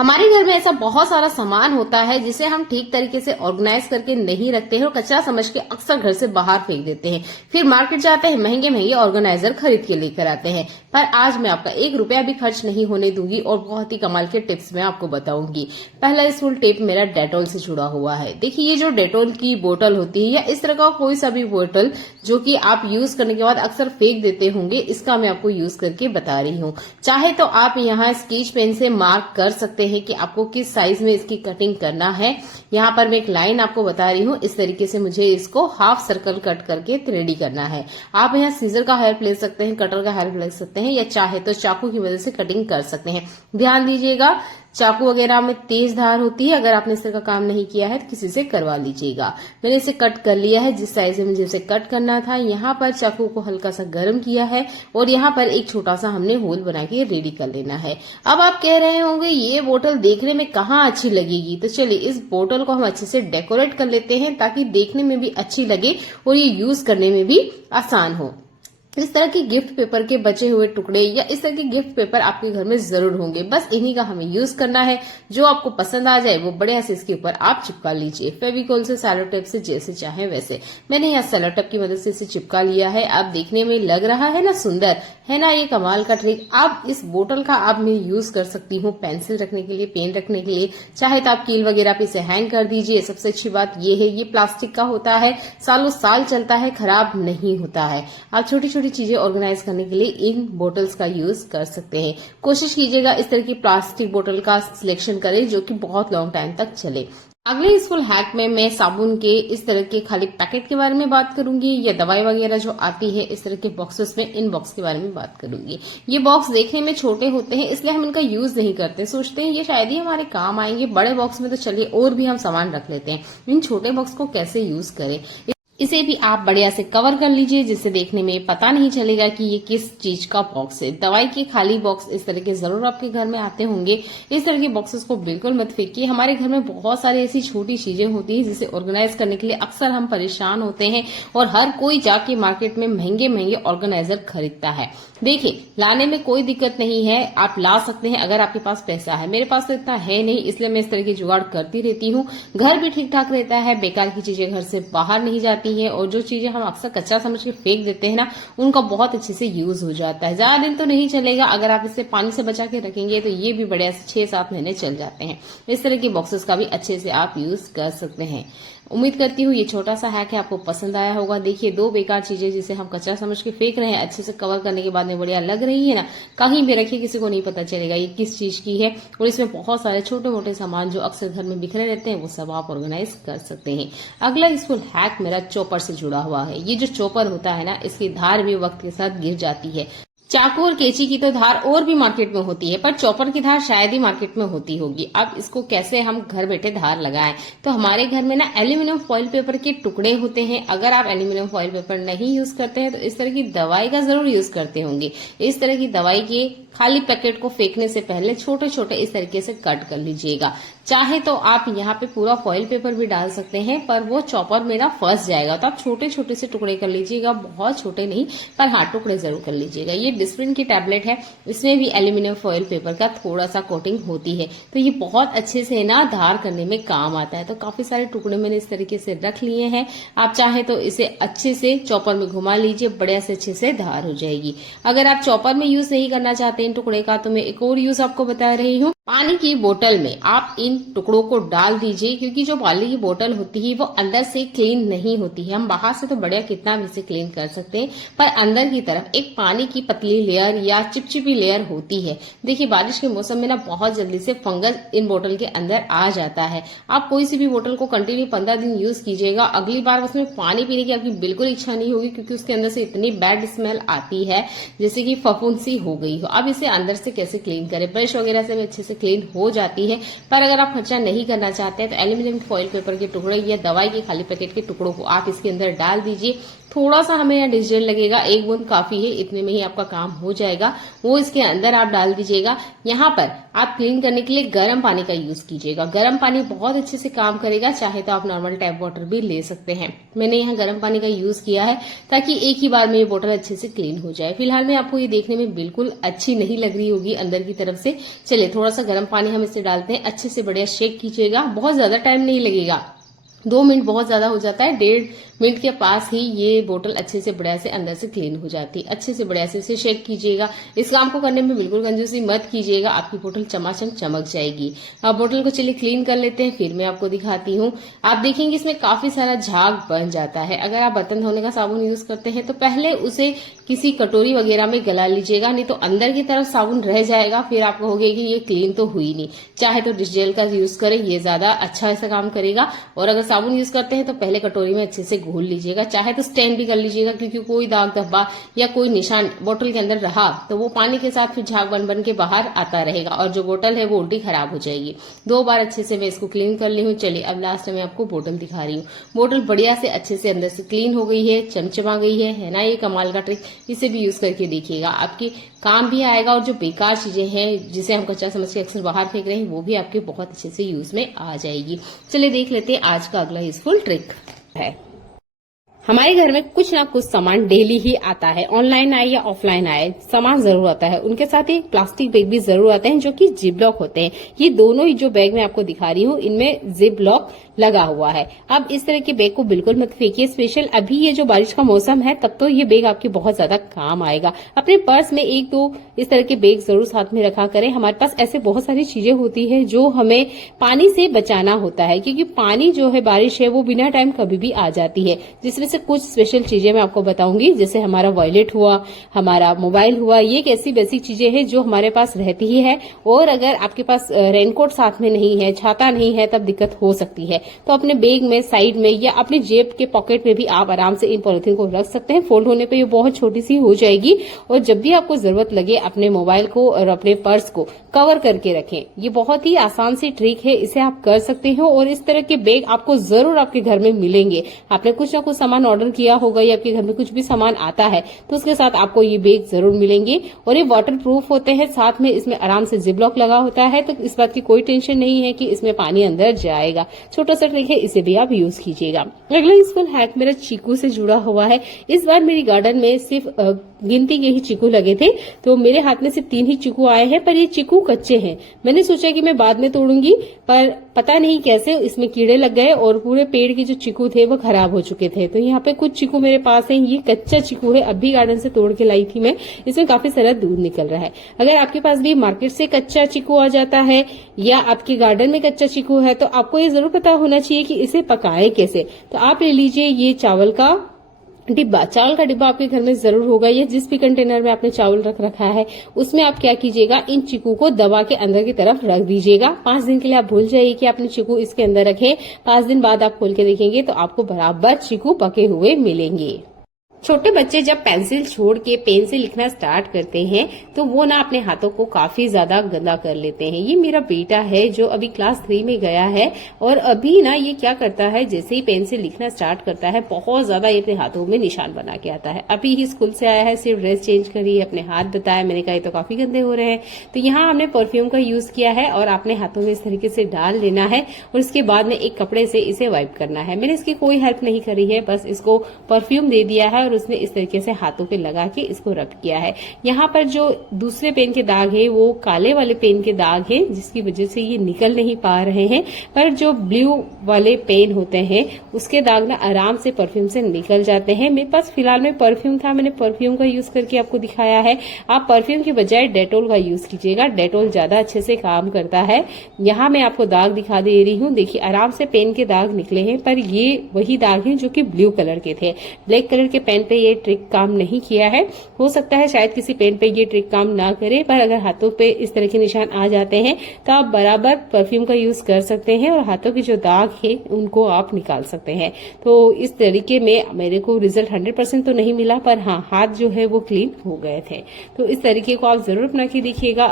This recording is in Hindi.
हमारे घर में ऐसा बहुत सारा सामान होता है जिसे हम ठीक तरीके से ऑर्गेनाइज करके नहीं रखते हैं और कचरा समझ के अक्सर घर से बाहर फेंक देते हैं। फिर मार्केट जाते हैं, महंगे महंगे ऑर्गेनाइजर खरीद के लेकर आते हैं। पर आज मैं आपका 1 रुपया भी खर्च नहीं होने दूंगी और बहुत ही कमाल के टिप्स मैं आपको बताऊंगी। पहला यूजफुल टिप मेरा डेटॉल से जुड़ा हुआ है। देखिए, ये जो डेटॉल की बोतल होती है या इस तरह का कोई सा भी बोतल जो कि आप यूज करने के बाद अक्सर फेंक देते होंगे, इसका मैं आपको यूज करके बता रही हूँ। चाहे तो आप यहाँ स्केच पेन से मार्क कर सकते हैं कि आपको किस साइज में इसकी कटिंग करना है। यहाँ पर मैं एक लाइन आपको बता रही हूँ, इस तरीके से मुझे इसको हाफ सर्कल कट करके रेडी करना है। आप यहाँ सीजर का हेल्प ले सकते हैं, कटर का हेल्प ले सकते हैं या चाहे तो चाकू की मदद से कटिंग कर सकते हैं। ध्यान दीजिएगा, चाकू वगैरह में तेज धार होती है, अगर आपने इस तरह का काम नहीं किया है तो किसी से करवा लीजिएगा। मैंने इसे कट कर लिया है जिस साइज में मुझे इसे कट करना था। यहाँ पर चाकू को हल्का सा गर्म किया है और यहाँ पर एक छोटा सा हमने होल बना के रेडी कर लेना है। अब आप कह रहे होंगे ये बोतल देखने में कहाँ अच्छी लगेगी, तो चलिए इस बोतल को हम अच्छे से डेकोरेट कर लेते हैं ताकि देखने में भी अच्छी लगे और ये यूज करने में भी आसान हो। इस तरह की गिफ्ट पेपर के बचे हुए टुकड़े या इस तरह के गिफ्ट पेपर आपके घर में जरूर होंगे। बस इन्हीं का हमें यूज करना है। जो आपको पसंद आ जाए वो बढ़िया से इसके ऊपर आप चिपका लीजिए, फेविकोल से, सेलो टेप से, जैसे चाहे वैसे। मैंने यहाँ सेलो टेप की मदद से इसे चिपका लिया है। अब देखने में लग रहा है ना सुंदर, है ना ये कमाल का ट्रिक। अब इस बोतल का आप मैं यूज कर सकती हूँ पेंसिल रखने के लिए, पेन रखने के लिए। चाहे तो आप कील वगैरह पे इसे हैंग कर दीजिए। सबसे अच्छी बात ये है, ये प्लास्टिक का होता है, सालों साल चलता है, खराब नहीं होता है। आप छोटी छोटी चीजें ऑर्गेनाइज करने के लिए इन बोटल्स का यूज कर सकते हैं। कोशिश कीजिएगा इस तरह की प्लास्टिक बोतल का सिलेक्शन करें जो कि बहुत लॉन्ग टाइम तक चले। अगले यूजफुल हैक में मैं साबुन के इस तरह के खाली पैकेट के बारे में बात करूंगी या दवाई वगैरह जो आती है इस तरह के बॉक्सेस में, इन बॉक्स के बारे में बात करूंगी। ये बॉक्स देखने में छोटे होते हैं इसलिए हम इनका यूज नहीं करते, सोचते हैं ये शायद ही हमारे काम आएंगे। बड़े बॉक्स में तो चलिए और भी हम सामान रख लेते हैं, इन छोटे बॉक्स को कैसे यूज करें। इसे भी आप बढ़िया से कवर कर लीजिए जिससे देखने में पता नहीं चलेगा कि ये किस चीज का बॉक्स है। दवाई के खाली बॉक्स इस तरह के जरूर आपके घर में आते होंगे। इस तरह के बॉक्सेस को बिल्कुल मत फेंकिए। हमारे घर में बहुत सारी ऐसी छोटी चीजें होती हैं जिसे ऑर्गेनाइज करने के लिए अक्सर हम परेशान होते हैं और हर कोई जाके मार्केट में महंगे महंगे ऑर्गेनाइजर खरीदता है। देखिए, लाने में कोई दिक्कत नहीं है, आप ला सकते हैं अगर आपके पास पैसा है। मेरे पास तो इतना है नहीं, इसलिए मैं इस तरह की जुगाड़ करती रहती हूँ। घर भी ठीक ठाक रहता है, बेकार की चीजें घर से बाहर नहीं जाती है और जो चीजें हम अक्सर कच्चा समझ के फेंक देते हैं ना, उनका बहुत अच्छे से यूज हो जाता है। ज्यादा दिन तो नहीं चलेगा, अगर आप इसे पानी से बचा के रखेंगे तो ये भी बढ़िया से 6-7 महीने चल जाते हैं। इस तरह के बॉक्सेस का भी अच्छे से आप यूज कर सकते हैं। उम्मीद करती हूँ ये छोटा सा हैक है आपको पसंद आया होगा। देखिए, 2 बेकार चीजें जिसे हम कचरा समझ के फेंक रहे हैं अच्छे से कवर करने के बाद में बढ़िया लग रही है ना, कहीं भी रखिए, किसी को नहीं पता चलेगा ये किस चीज की है। और इसमें बहुत सारे छोटे मोटे सामान जो अक्सर घर में बिखरे रहते हैं वो सब आप ऑर्गेनाइज कर सकते हैं। अगला यूजफुल हैक मेरा चॉपर से जुड़ा हुआ है। ये जो चॉपर होता है ना, इसकी धार भी वक्त के साथ गिर जाती है। चाकू और कैंची की तो धार और भी मार्केट में होती है, पर चॉपर की धार शायद ही मार्केट में होती होगी। अब इसको कैसे हम घर बैठे धार लगाएं, तो हमारे घर में ना एल्यूमिनियम फॉइल पेपर के टुकड़े होते हैं। अगर आप एल्यूमिनियम फॉइल पेपर नहीं यूज करते हैं तो इस तरह की दवाई का जरूर यूज करते होंगे। इस तरह की दवाई के खाली पैकेट को फेंकने से पहले छोटे छोटे इस तरीके से कट कर लीजिएगा। चाहे तो आप यहाँ पे पूरा फॉइल पेपर भी डाल सकते हैं, पर वो चॉपर में ना फंस जाएगा, तो आप छोटे छोटे से टुकड़े कर लीजिएगा, बहुत छोटे नहीं पर हाँ टुकड़े जरूर कर लीजिएगा। ये डिस्प्रिन की टैबलेट है, इसमें भी एल्यूमिनियम फॉइल पेपर का थोड़ा सा कोटिंग होती है, तो ये बहुत अच्छे से ना धार करने में काम आता है। तो काफी सारे टुकड़े मैंने इस तरीके से रख लिए हैं। आप चाहे तो इसे अच्छे से चॉपर में घुमा लीजिए, बढ़िया से अच्छे से धार हो जाएगी। अगर आप चॉपर में यूज नहीं करना चाहते इन टुकड़े का, तो मैं एक और यूज आपको बता रही हूँ। पानी की बोतल में आप इन टुकड़ों को डाल दीजिए, क्योंकि जो पानी की बोतल होती है वो अंदर से क्लीन नहीं होती है। हम बाहर से तो बढ़िया कितना भी इसे क्लीन कर सकते हैं, पर अंदर की तरफ एक पानी की पतली लेयर या चिपचिपी लेयर होती है। देखिए, बारिश के मौसम में ना बहुत जल्दी से फंगस इन बोतल के अंदर आ जाता है। आप कोई सी भी बोतल को कंटिन्यू 15 दिन यूज कीजिएगा, अगली बार उसमें पानी पीने की आपकी बिल्कुल इच्छा नहीं होगी, क्योंकि उसके अंदर से इतनी बैड स्मेल आती है जैसे कि फफूंदी हो गई हो। अब इसे अंदर से कैसे क्लीन करें, ब्रश वगैरह से भी अच्छे से क्लीन हो जाती है। पर अगर आप खर्चा नहीं करना चाहते हैं तो एल्यूमिनियम फॉइल पेपर के टुकड़े या दवाई के खाली पैकेट के टुकड़ों को आप इसके अंदर डाल दीजिए, थोड़ा सा हमें यहाँ डिटर्जेंट लगेगा, 1 बूंद काफी है, इतने में ही आपका काम हो जाएगा। वो इसके अंदर आप डाल दीजिएगा। यहाँ पर आप क्लीन करने के लिए गर्म पानी का यूज कीजिएगा। गर्म पानी बहुत अच्छे से काम करेगा, चाहे तो आप नॉर्मल टैप वाटर भी ले सकते हैं। मैंने यहाँ गर्म पानी का यूज किया है ताकि एक ही बार में ये बोतल अच्छे से क्लीन हो जाए। फिलहाल में आपको ये देखने में बिल्कुल अच्छी नहीं लग रही होगी अंदर की तरफ से। चलिए थोड़ा सा गर्म पानी हम इससे डालते हैं, अच्छे से बढ़िया शेक कीजिएगा। बहुत ज्यादा टाइम नहीं लगेगा, 2 मिनट बहुत ज्यादा हो जाता है। 1.5 मिनट के पास ही ये बोतल अच्छे से बढ़िया से अंदर से क्लीन हो जाती है। अच्छे से बढ़िया से इसे शेक कीजिएगा। इस काम को करने में बिल्कुल कंजूसी मत कीजिएगा, आपकी बोतल चमाचम चमक जाएगी। अब बोतल को चलिए क्लीन कर लेते हैं, फिर मैं आपको दिखाती हूँ। आप देखेंगे इसमें काफी सारा झाग बन जाता है। अगर आप बर्तन धोने का साबुन यूज करते हैं तो पहले उसे किसी कटोरी वगैरह में गला लीजिएगा, नहीं तो अंदर की तरफ साबुन रह जाएगा, फिर आप कहोगे कि ये क्लीन तो हुई नहीं। चाहे तो डिश जेल का यूज करें, ये ज्यादा अच्छा ऐसा काम करेगा। और अगर साबुन यूज करते हैं तो पहले कटोरी में अच्छे से घोल लीजिएगा, चाहे तो स्टैंड भी कर लीजिएगा, क्योंकि कोई दाग धब्बा या कोई निशान बोतल के अंदर रहा तो वो पानी के साथ फिर झाग बन बन के बाहर आता रहेगा और जो बोतल है वो उल्टी खराब हो जाएगी। 2 बार अच्छे से मैं इसको क्लीन कर ली हूँ। चलिए अब लास्ट में आपको बोतल दिखा रही हूँ। बोतल बढ़िया से अच्छे से अंदर से क्लीन हो गई है, चमचमा गई है ना। ये कमाल का ट्रिक, इसे भी यूज करके देखिएगा, आपके काम भी आएगा और जो बेकार चीजें हैं जिसे हम कच्चा समझ के अक्सर बाहर फेंक रहे हैं वो भी आपके बहुत अच्छे से यूज में आ जाएगी। चलिए देख लेते हैं आज का अगला यूजफुल ट्रिक है। हमारे घर में कुछ ना कुछ सामान डेली ही आता है, ऑनलाइन आए या ऑफलाइन आए सामान जरूर आता है। उनके साथ एक प्लास्टिक बैग भी जरूर आते हैं जो कि जिप लॉक होते हैं। ये दोनों ही जो बैग मैं आपको दिखा रही हूँ इनमें जिप लॉक लगा हुआ है। अब इस तरह के बैग को बिल्कुल मत फेंकिए, स्पेशल अभी ये जो बारिश का मौसम है तब तो ये बैग आपके बहुत ज्यादा काम आएगा। अपने पर्स में 1-2 इस तरह के बैग जरूर साथ में रखा करें। हमारे पास ऐसे बहुत सारी चीजें होती है जो हमें पानी से बचाना होता है, क्योंकि पानी जो है बारिश है वो बिना टाइम कभी भी आ जाती है। जिसमें से कुछ स्पेशल चीजें मैं आपको बताऊंगी, जैसे हमारा वॉलेट हुआ, हमारा मोबाइल हुआ। ये एक ऐसी बेसिक चीजें हैं जो हमारे पास रहती ही है। और अगर आपके पास रेनकोट साथ में नहीं है, छाता नहीं है, तब दिक्कत हो सकती है। तो अपने बैग में, साइड में या अपने जेब के पॉकेट में भी आप आराम से इन पॉलिथीन को रख सकते हैं। फोल्ड होने पे ये बहुत छोटी सी हो जाएगी और जब भी आपको जरूरत लगे अपने मोबाइल को और अपने पर्स को कवर करके रखें। ये बहुत ही आसान सी ट्रिक है, इसे आप कर सकते हो और इस तरह के बैग आपको जरूर आपके घर में मिलेंगे। आपने कुछ ना कुछ सामान ऑर्डर किया होगा या आपके घर में कुछ भी सामान आता है तो उसके साथ आपको ये बैग जरूर मिलेंगे। और ये वाटर प्रूफ होते हैं, साथ में इसमें आराम से जिप लॉक लगा होता है, तो इस बात की कोई टेंशन नहीं है कि इसमें पानी अंदर जाएगा। छोटा सा ट्रिक है, इसे भी आप यूज कीजिएगा। अगला यूजफुल हैक मेरा चीकू से जुड़ा हुआ है। इस बार मेरी गार्डन में सिर्फ गिनती के ही चीकू लगे थे, तो मेरे हाथ में सिर्फ 3 ही चीकू आए हैं, पर ये चीकू कच्चे हैं। मैंने सोचा कि मैं बाद में तोड़ूंगी, पर पता नहीं कैसे इसमें कीड़े लग गए और पूरे पेड़ के जो चीकू थे वो खराब हो चुके थे। तो यहाँ पे कुछ चीकू मेरे पास है, ये कच्चा चीकू है, अभी गार्डन से तोड़ के लाई थी मैं। इसमें काफी सारा दूध निकल रहा है। अगर आपके पास भी मार्केट से कच्चा चीकू आ जाता है या आपके गार्डन में कच्चा चीकू है तो आपको ये जरूर पता होना चाहिए कि इसे पकाएं कैसे। तो आप ले लीजिए ये चावल का डिब्बा। चावल का डिब्बा आपके घर में जरूर होगा, या जिस भी कंटेनर में आपने चावल रख रखा है उसमें आप क्या कीजिएगा, इन चीकू को दबा के अंदर की तरफ रख दीजिएगा। 5 दिन के लिए आप भूल जाइए कि आपने चीकू इसके अंदर रखे। 5 दिन बाद आप खोल के देखेंगे तो आपको बराबर चीकू पके हुए मिलेंगे। छोटे बच्चे जब पेंसिल छोड़ के पेन से लिखना स्टार्ट करते हैं तो वो ना अपने हाथों को काफी ज्यादा गंदा कर लेते हैं। ये मेरा बेटा है जो अभी क्लास 3 में गया है और अभी ना ये क्या करता है, जैसे ही पेन से लिखना स्टार्ट करता है बहुत ज्यादा ये अपने हाथों में निशान बना के आता है। अभी ही स्कूल से आया है, सिर्फ ड्रेस चेंज करी है, अपने हाथ बताया, मैंने कहा ये तो काफी गंदे हो रहे हैं। तो यहाँ हमने परफ्यूम का यूज किया है और आपने हाथों में इस तरीके से डाल लेना है और इसके बाद में एक कपड़े से इसे वाइप करना है। मैंने इसकी कोई हेल्प नहीं करी है, बस इसको परफ्यूम दे दिया है और उसने इस तरीके से हाथों पे लगा के इसको रब किया है। यहाँ पर जो दूसरे पेन के दाग है वो काले वाले पेन के दाग है, जिसकी वजह से ये निकल नहीं पा रहे हैं। पर जो ब्लू वाले पेन होते हैं उसके दाग ना आराम से परफ्यूम से निकल जाते हैं। मेरे पास फिलहाल में परफ्यूम था, मैंने परफ्यूम का यूज करके आपको दिखाया है। आप परफ्यूम की बजाय डेटोल का यूज कीजिएगा, डेटोल ज्यादा अच्छे से काम करता है। यहाँ मैं आपको दाग दिखा दे रही हूँ, देखिए आराम से पेन के दाग निकले हैं, पर ये वही दाग हैं जो कि ब्लू कलर के थे। ब्लैक कलर के पेन पे ये ट्रिक काम नहीं किया है। हो सकता है शायद किसी पेन पे ये ट्रिक काम ना करे, पर अगर हाथों पे इस तरह के निशान आ जाते हैं तो आप बराबर परफ्यूम का यूज कर सकते हैं और हाथों के जो दाग है उनको आप निकाल सकते हैं। तो इस तरीके में मेरे को रिजल्ट 100% तो नहीं मिला, पर हाँ हाथ जो है वो क्लीन हो गए थे। तो इस तरीके को आप जरूर अपना के देखिएगा।